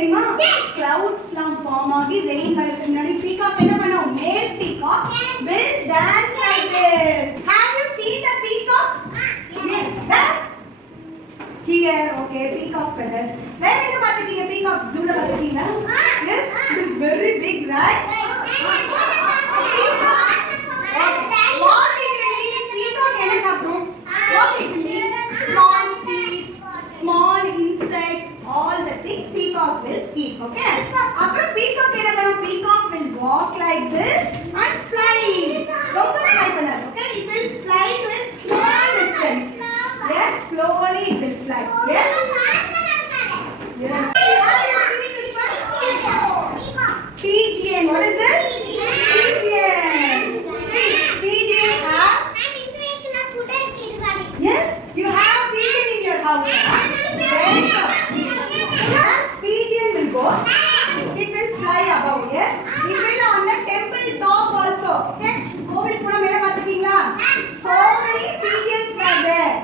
தெரியுமா? Cloudsலாம் form ஆகி rain வரதுக்கு முன்னாடி peacock என்ன பண்ணும்? Male peacock will dance like this. Have you seen the peacock? Yes. Where? Here. Okay, peacock feathers. Where எங்க பாத்துட்டீங்க peacock zoo ல பாத்துட்டீங்க? Yes, it is very big, right? What it will eat? Peacock என்ன சாப்பிடும்? What it will eat? Small seeds, small insects, all the things peacock will eat. Okay? அப்புறம் peacock என்ன பண்ணும்? Peacock will walk like this and fly. ரொம்ப fly பண்ணாது. Okay? It will fly to a small distance. Yes, slowly it will fly. Yes? Yes. Have you seen this one? Pigeon. What is this? Pigeon. See, pigeon have. Yes, you have pigeon in your house. Very good. Pigeon will go. It will fly above. Yes, it will on the temple top also. Okay, கோவில் கூட மேல பாத்துக்கீங்களா? So many pigeons were there.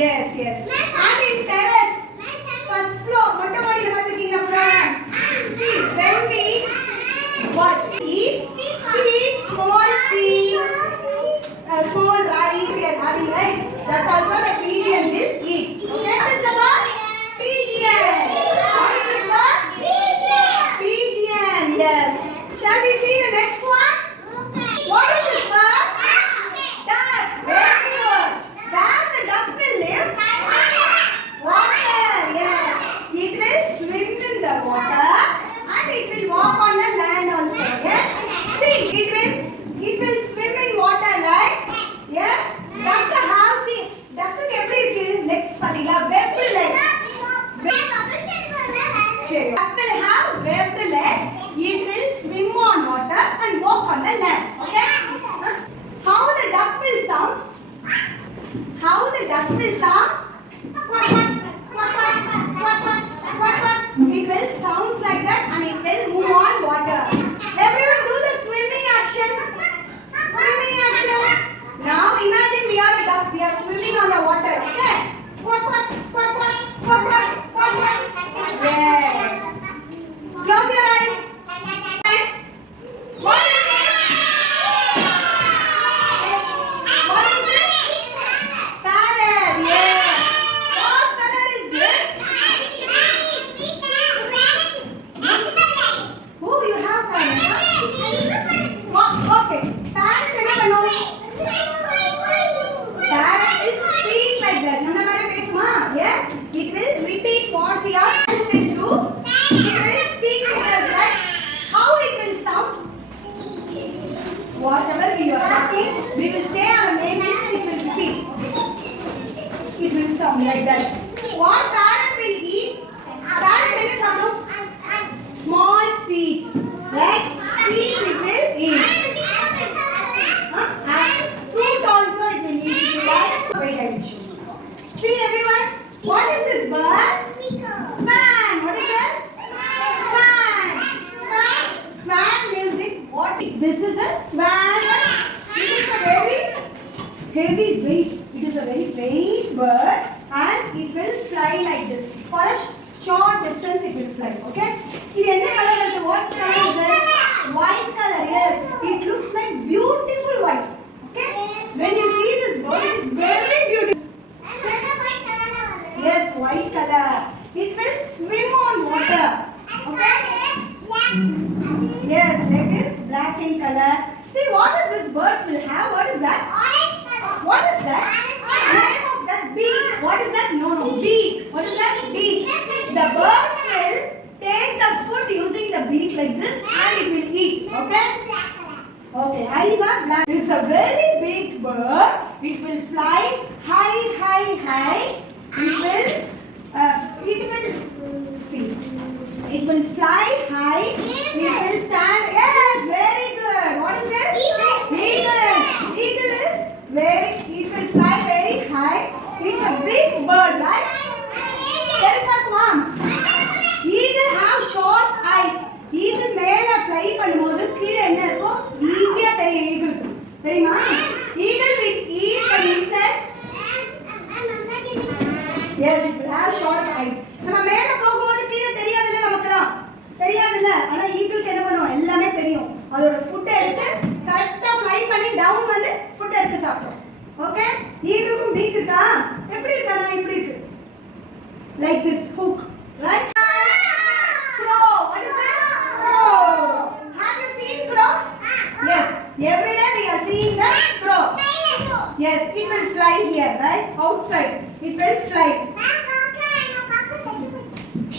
Yes, yes. And in terrace, first floor, மொட்டை மாடியில பாத்துக்கீங்களா program? See, when we what eat? We eat small seeds, small rice we are having, right? That also the pigeon will eat. Okay, what is the word? Pigeon. What is the word? Pigeon. Yes. Shall we see the next one? What is this word? Duck. Very good. Where the duck will live? Water. Yes. It will swim in the water and it will walk on the land also. Yes. See, it will swim in water, right? Yes. Duck have see. Duck எப்படி இருக்கு? Legs பாத்தீங்களா? Webbed legs. சரி. Duck will have webbed legs. It will swim on water and walk on the land. Okay? How the duck will sound? How the duck will sound? It will sound like that and it will move on water. Everyone do the swimming action. Swimming action. Now imagine we are a duck. We are swimming on the water. Okay? Yes. Close your eyes. What is this? What is this? Parrot. Yes. What color is this? Oh, you have parrot. Okay. Parrot என்ன பண்ணும்? Parrot will speak like that. நம்ம மாதிரி பேசுமா? Yes. It will repeat what we are will do. It will speak with us, right? How it will sound? Whatever we are talking, we will say our name means it will repeat. It will sound like that. What parrot will eat? Parrot என்ன சாப்பிடும்? Small seeds, right? Seeds it will eat. And fruit also it will eat. Right? Wait, I will show you. See everyone, what is this bird? Swan. What is this? Swan. Swan lives in what? This is a swan. It is a very heavy weight. It is a very weight bird and it will fly like this. For a short distance it will fly. Okay? This is what color is this? White color. Yes. It looks like beautiful white. Okay? When you see this bird, it is very beautiful. Yes, white color. It will swim on water. Okay? Yes, leg is black in color. See, what is this birds will have? What is that? Orange color. What is that? Name of that beak. What is that? No, beak. What is that? Beak. The birds will take the food using the beak like this and it will eat. Okay? Okay, eyes are black. This is a very big bird. It will fly high. It will fly high. It will stand. Yes, very good. What is this? Eagle. Eagle is very. It will fly very high. It's a big bird, right? There is a mom. Eagle have short eyes. Eagle மேல fly பண்ணும்போது கீழே என்ன இருக்கும்? ஈஸியா தெரியும் ஈகிளுக்கு. தெரியுமா? Eagle will eat the insects. Yes, it will have short eyes. நம்ம மேல போகும்போது கீழே தெரியாதுல்ல. ஆனா ஈகிளுக்கு என்ன பண்ணுவோம்? எல்லாமே தெரியும். அதோட ஃபுட் எடுத்து கரெக்ட்டா ஃப்ளை பண்ணி டவுன் வந்து ஃபுட் எடுத்து சாப்பிடும். ஓகே? ஈகிளுக்கும் பீக் இருக்கா? எப்படி இருக்கானா? இப்படி இருக்கு. Like this hook, right? Crow. What is that? Crow. Have you seen crow? Yes. Every day we are seeing the crow. Yes, it will fly here, right? Outside. It will fly.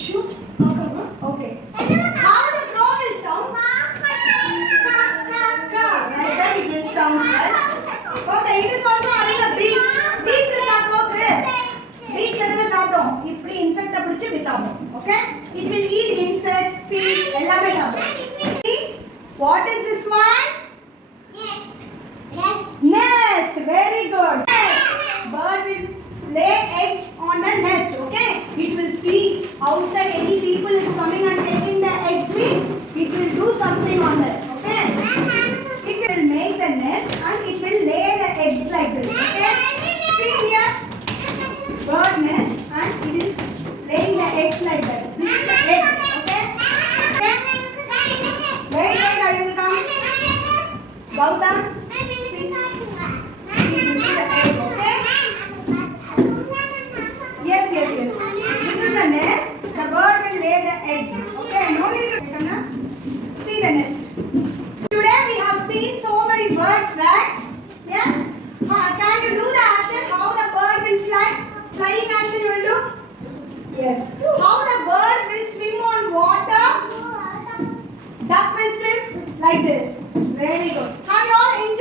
Shoot. Okay. How the crow will sound? Ka ka ka. Like that it will sound, right? Okay, it is also having a beak. Beak is a crow. Beak la thana saapdum. Ipdi insect a pidichu we saapdum. Okay? It will eat insects, seeds, ellame saapdum. What is this one? Nest. Very good. Bird will lay eggs on the nest. Okay? It will see outside any people is coming and taking the eggs. It will do something on that. Okay? It will make the nest and it will lay the eggs like this. Okay? See here. Bird nest and it is laying the eggs like that. This is the egg. Okay? Okay? Wait, I will come. Gautam. See, this is the egg. Okay? Yes. This is the nest. The bird will lay the eggs. Okay? No need to come now. See the nest. Today we have seen so many birds, right? Yes? Can you do the action? How the bird will fly? Flying action you will do? Yes. How the bird will swim on water? Duck will swim like this. Very good. Have you all enjoyed?